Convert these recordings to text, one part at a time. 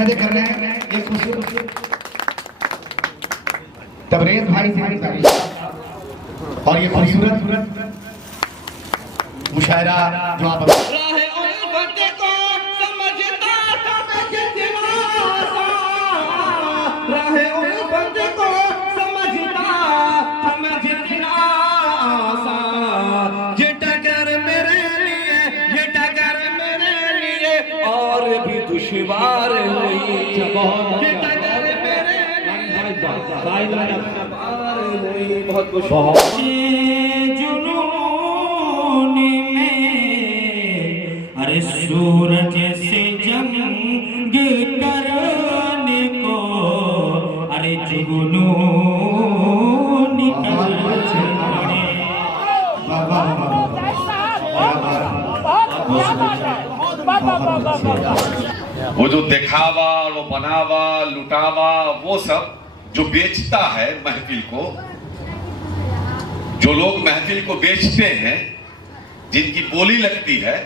मेहनतें कर रहे हैं। ये खूबसूरत तबरेज भाई से और ये खूबसूरत मुशायरा जो आप दुश्वार बहुत जुनून में अरे सूरज से जंग करने को अरे जुगनू निकल वो जो दिखावा और वो बनावा लुटावा वो सब जो बेचता है महफिल को, जो लोग महफिल को बेचते हैं, जिनकी बोली लगती है,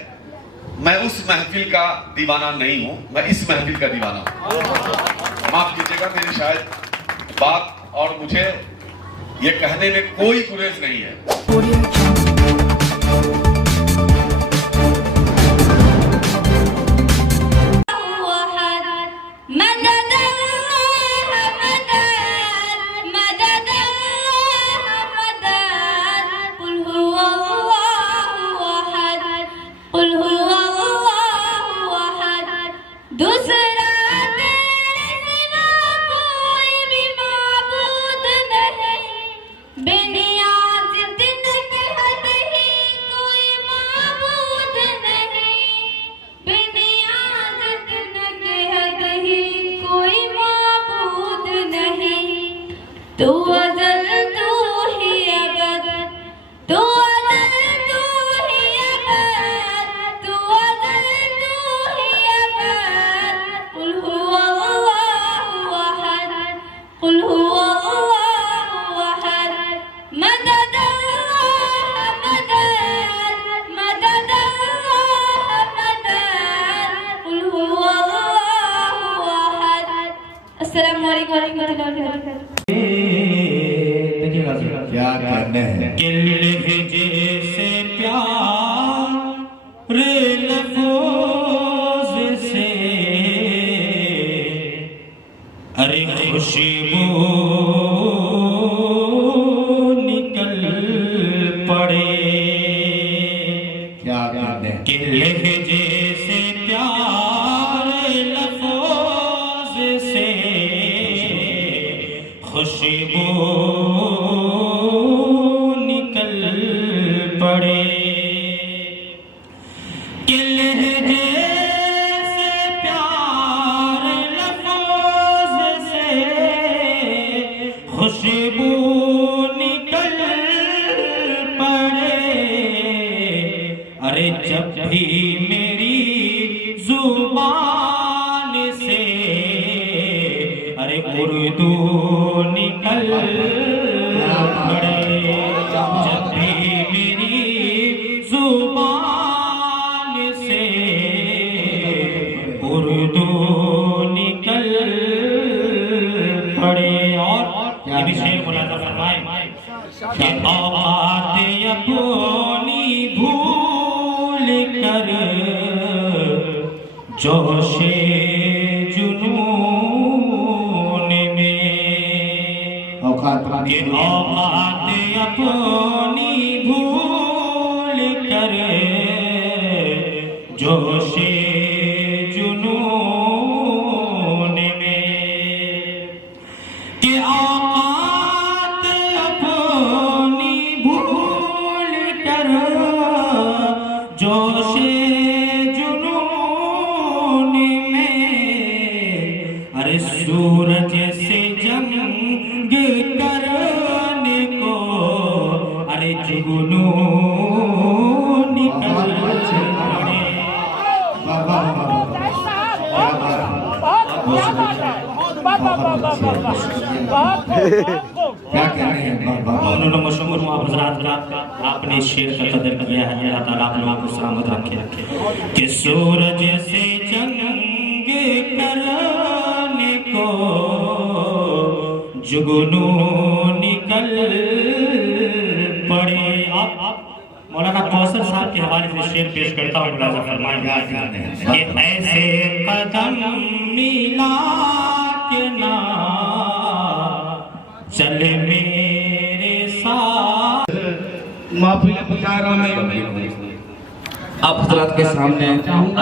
मैं उस महफिल का दीवाना नहीं हूं, मैं इस महफिल का दीवाना हूं। माफ कीजिएगा मेरी शायद बात, और मुझे ये कहने में कोई गुरेज नहीं है। तू अज़ल तू ही अबद, तू अज़ल तू ही अबद, तू अज़ल तू ही अबद। कुल हुवल्लाहु अहद, कुल हुवल्लाहु अहद। मदद अल्लाह मदद, मदद अल्लाह मदद। कुल हुवल्लाहु अहद। अस्सलामु अलैकुम व रहमतुल्लाहि व बरकातहू। क्या करने हैं के लहजे से प्यार लफ्ज़ से अरे खुशबू निकल पड़े। क्या करने के लहजे से प्यार लफ्ज़ से खुशबू निकल पड़े। के लहजे से प्यार लफ्ज़ से खुशबू निकल पड़े। अरे जब भी मेरी जुबान से अरे उर्दू निकल पड़े, जब भी मेरी जुबान से उर्दू निकल पड़े। और ये भी शेर मुलाज़ा फरमाए कि औकात अपनी भूल कर जोशे के औकात अपनी भूल कर जोशे जुनून में। के औकात अपनी भूल कर जोशे जुनून में अरे सूरज से जंग करने को अरे जुगनू निकल पड़े। क्या कह रहे हैं उन्होंने मशहूर आप हज़रात का आपने शेर का कदर किया है। अल्लाह ताला आप लोगों को सलामत रखे कि सूरज से जंग कर जुगनू निकल पड़े। आप मौलाना कौसर साहब के हवाले से शेर पेश करता हूँ। मुलाजा फरमाएंगे कि ऐसे कदम मिला के ना चले मेरे साथ। महफिल पुकारा में आप हजरात के सामने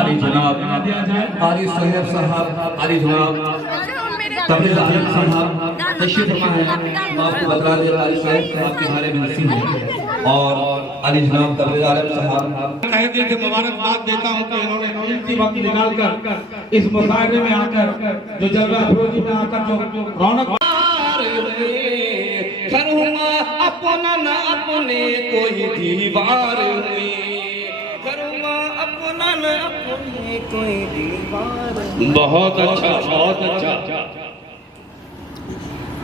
आली जनाब आली साहब साहब आली जनाब तबरेज़ आलम साहब तशरीफ फरमा है। मैं आपको बता दें आली साहब साहब के बारे में हंसी है और आली जनाब तबरेज़ आलम साहब तहे दिल से मुबारकबाद देता हूं कि इन्होंने कीमती वक्त निकालकर इस मुशायरे में आकर जो जलवा अफरोजी में आकर जो रौनक अपना न अपने कोई दीवार हुई, अपना न अपने कोई दीवार। बहुत अच्छा बहुत अच्छा।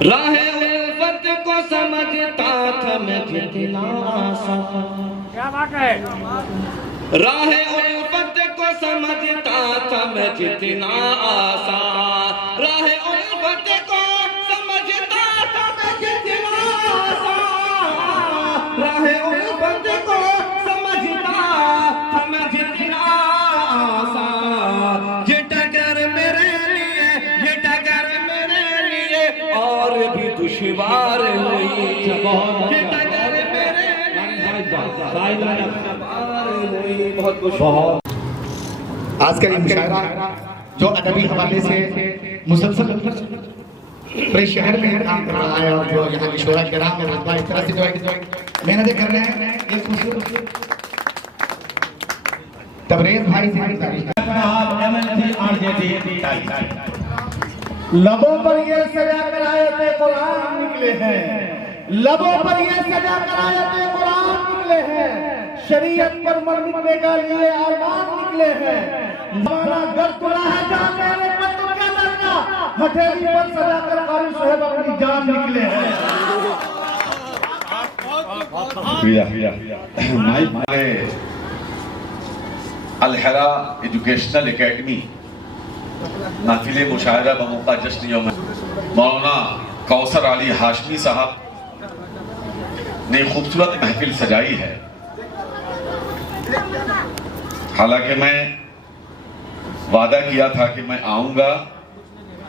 राहे उल्फत को समझता था मैं जितना आसान, क्या बात है। राहे उल्फत को समझता था मैं जितना आसान, राहे उल्फत को समझता था मैं जितना आसान, राहे उल्फत को समझता था मैं जितना आसान। ये टक्कर मेरे लिए, ये टक्कर मेरे लिए और भी दुश्वार हुई, ये टक्कर मेरे लिए बहुत बहुत। आज का ये मुशायरा जो अदबी हवाले से मुसलसल पूरे शहर में काम कर रहा है और जो यहाँ की शोरा किराम में रतबा इस तरह से जो मेहनतें कर रहे हैं, ये खूबसूरत तबरेज़ भाई से लबों पर ये सजा कर आयते कुरान निकले हैं, लबों पर ये सजा कर आयते कुरान निकले हैं, शरीयत पर मरने का लिए आरमान निकले हैं। जमाना गर्द खुला है जान लेने पर तो क्या डरना, हथेली पर सजा कर कारी साहब अपनी जान निकले हैं। अल-हिरा एजुकेशनल एकेडमी महफिल मुशायरा बमौका जश्न यौम मौलाना कौसर अली हाशमी साहब ने खूबसूरत महफिल सजाई है। हालांकि मैं वादा किया था कि मैं आऊंगा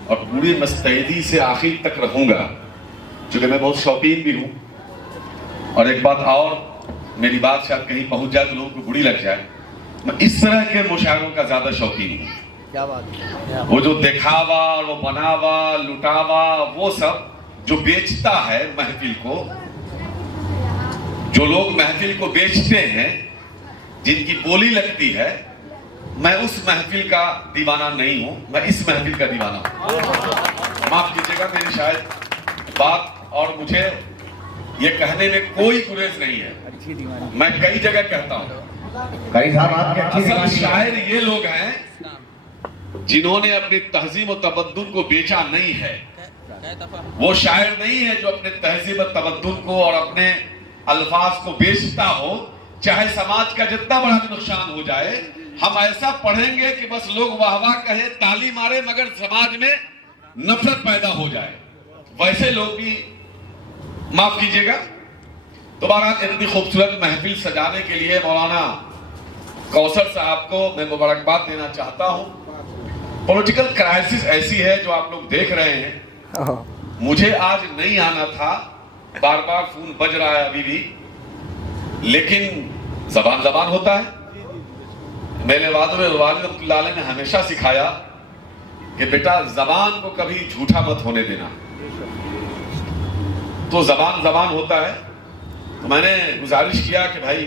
और पूरी मुस्तैदी से आखिर तक रहूंगा, क्योंकि मैं बहुत शौकीन भी हूं। और एक बात और, मेरी बात शायद कहीं पहुंच जाए तो लोगों को बुरी लग जाए, मैं इस तरह के मुशायरों का ज्यादा शौकीन हूं। क्या बात है। वो जो दिखावा, वो बनावा, लुटावा, वो सब जो बेचता है महफिल को, जो लोग महफिल को बेचते हैं, जिनकी बोली लगती है, मैं उस महफिल का दीवाना नहीं हूं, मैं इस महफिल का दीवाना हूं। माफ कीजिएगा मेरी शायद बात, और मुझे ये कहने में कोई गुरेज नहीं है, मैं कई जगह कहता हूं। कई साहब आपके असल शायर ये लोग हैं जिन्होंने अपनी तहजीब और तमद्दुन को बेचा नहीं है। वो शायर नहीं है जो अपने तहजीब और तमद्दुन को और अपने अल्फाज को बेचता हो, चाहे समाज का जितना बड़ा नुकसान हो जाए। हम ऐसा पढ़ेंगे कि बस लोग वाह वाह कहे, ताली मारे, मगर समाज में नफरत पैदा हो जाए, वैसे लोग भी माफ कीजिएगा। दोबारा इतनी खूबसूरत महफिल सजाने के लिए मौलाना कौसर साहब को मैं मुबारकबाद देना चाहता हूं। पॉलिटिकल क्राइसिस ऐसी है जो आप लोग देख रहे हैं। मुझे आज नहीं आना था, बार बार फोन बज रहा है अभी भी, लेकिन जबान जबान होता है। मेरे वालिद ने हमेशा सिखाया कि बेटा जबान को कभी झूठा मत होने देना, तो जबान जबान होता है। तो मैंने गुजारिश किया कि भाई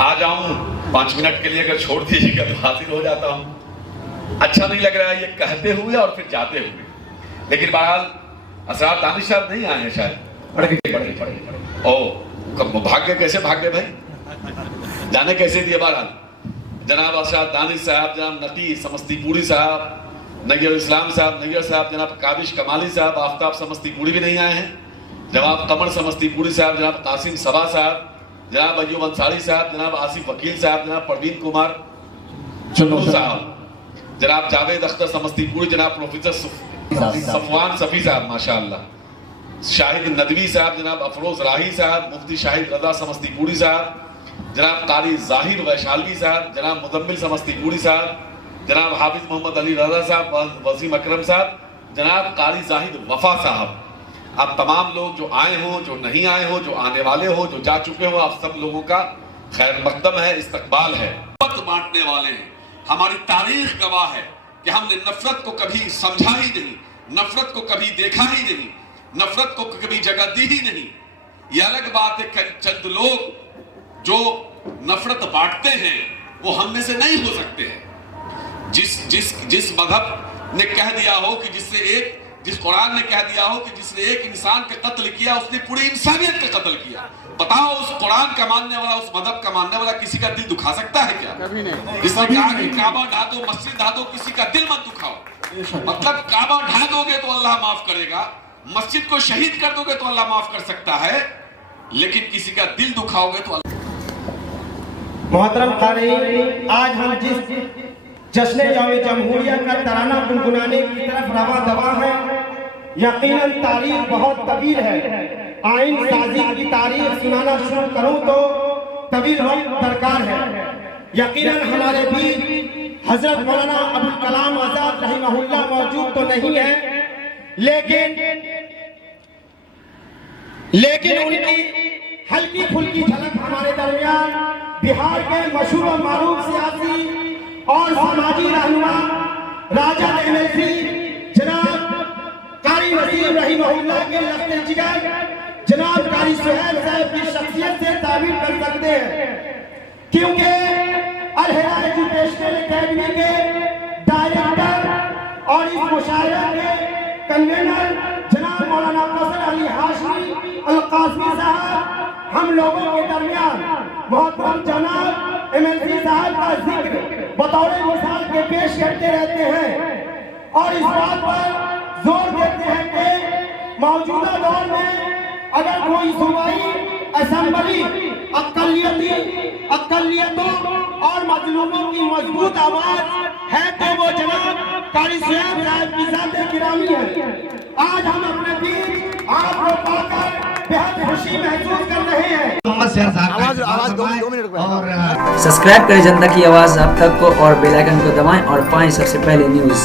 आ जाऊं 5 मिनट के लिए, अगर छोड़ दीजिएगा तो हाजिर हो जाता हूं। अच्छा नहीं लग रहा है ये कहते हुए और फिर जाते हुए, लेकिन बहरहाल असरार दानिश साहब नहीं आए हैं शायद, पढ़े ओ भाग गए। कैसे भाग गए भाई, जाने कैसे दिए? बहरहाल जनाब असरार दानिश साहब, जनाब नकी समस्तीपुरी साहब, नगीर इस्लाम साहब, नगीर साहब, जनाब काबिश कमाली साहब, आफ्ताब समस्तीपुरी भी नहीं आए हैं, जनाब कमर समस्तीपुरी साहब, जनाब कासिम सबा साहब, जनाब अय्यूब अंसारी साहब, जनाब आसिफ वकील साहब, जनाब परवीन कुमार चुन्नू साहब, जनाब जावेद अख्तर समस्तीपुरी, जनाब प्रोफेसर सफवान सफी साहब, माशाअल्लाह, शाहिद नदवी साहब, जनाब अफरोज राही साहब, मुफ्ती शाहिद रजा समस्तीपुरी साहब, जनाब कारी जाहिर वैशाली साहब, जनाब मुजम्मिल समस्तीपुरी साहब, जनाब हाफिज मोहम्मद अली रजा साहब, वसीम अकरम साहब, जनाब कारी जाहिद वफा साहब, आप तमाम लोग जो आए हो, जो नहीं आए हो, जो आने वाले हो, जो जा चुके हो, आप सब लोगों का खैर मकदम है, इस्तकबाल है। मत बांटने वाले हैं। हमारी तारीख गवाह है कि हमने नफरत को कभी समझा ही नहीं, नफरत को कभी देखा ही नहीं, नफरत को कभी जगह दी ही नहीं। यह अलग बात है कि चंद लोग जो नफरत बांटते हैं वो हम में से नहीं हो सकते हैं। जिस मजहब ने कह दिया हो कि जिस कुरान ने कह दिया हो कि जिसने एक इंसान का कत्ल किया उसने पूरी इंसानियत का कत्ल किया, बताओ उस कुरान का मानने वाला, उस मजहब का मानने वाला किसी का दिल दुखा सकता है क्या? जिसने कहा कि काबा ढा दो, मस्जिद ढा दो, किसी का दिल मत दुखाओ। मतलब काबा ढा दोगे तो अल्लाह माफ करेगा, मस्जिद को शहीद कर दोगे तो अल्लाह माफ कर सकता है, लेकिन किसी का दिल दुखाओगे तो मोहतरम क़ारीन, आज हम जिस जश्न यौम जमहूरिया का तराना गुनगुनाने की तरफ रवा दवा है, यकीनन तारीख बहुत तवील है। आइन साजी की तारीख सुनाना शुरू करूं तो तवील वक्त दरकार है। यकीनन हमारे बीच हजरत मौलाना अबुल कलाम आजाद रहमहुल्लाह मौजूद तो नहीं है, लेकिन उनकी हल्की फुल्की झलक हमारे दरमियान बिहार के मशहूर और मारूफ सियासी और समाजी रहनुमा राजा एमएलसी जनाब कारी वसीम रहमहुल्लाह के लफ्ते जिगर जनाब कारी सुहैल साहब की शख्सियत से ताबीर कर सकते हैं, क्योंकि अल हिरा एजुकेशनल एकेडमी के डायरेक्टर और इस मुशायरे के कन्वीनर जनाब मौलाना कौसर अली हाशमी अल कासमी साहब हम लोगों के दरमियान मोहतरम जनाब एमएलसी साहब का जिक्र बतौर मिसाल के पेश करते रहते हैं और इस बात पर जोर देते हैं कि मौजूदा दौर में अगर कोई सूबाई असेंबली अक़लियतों और मजलूमों की मजबूत आवाज है तो वो जनाब कारी सुहैल साहब की ज़ात गिरामी है। आज हम अपने बीच आपको पाकर बेहद खुशी महसूस कर रहे हैं। आवाज 2 मिनट सब्सक्राइब करें जनता की आवाज आप तक को और बेल आइकन को दबाएं और पाएं सबसे पहले न्यूज़।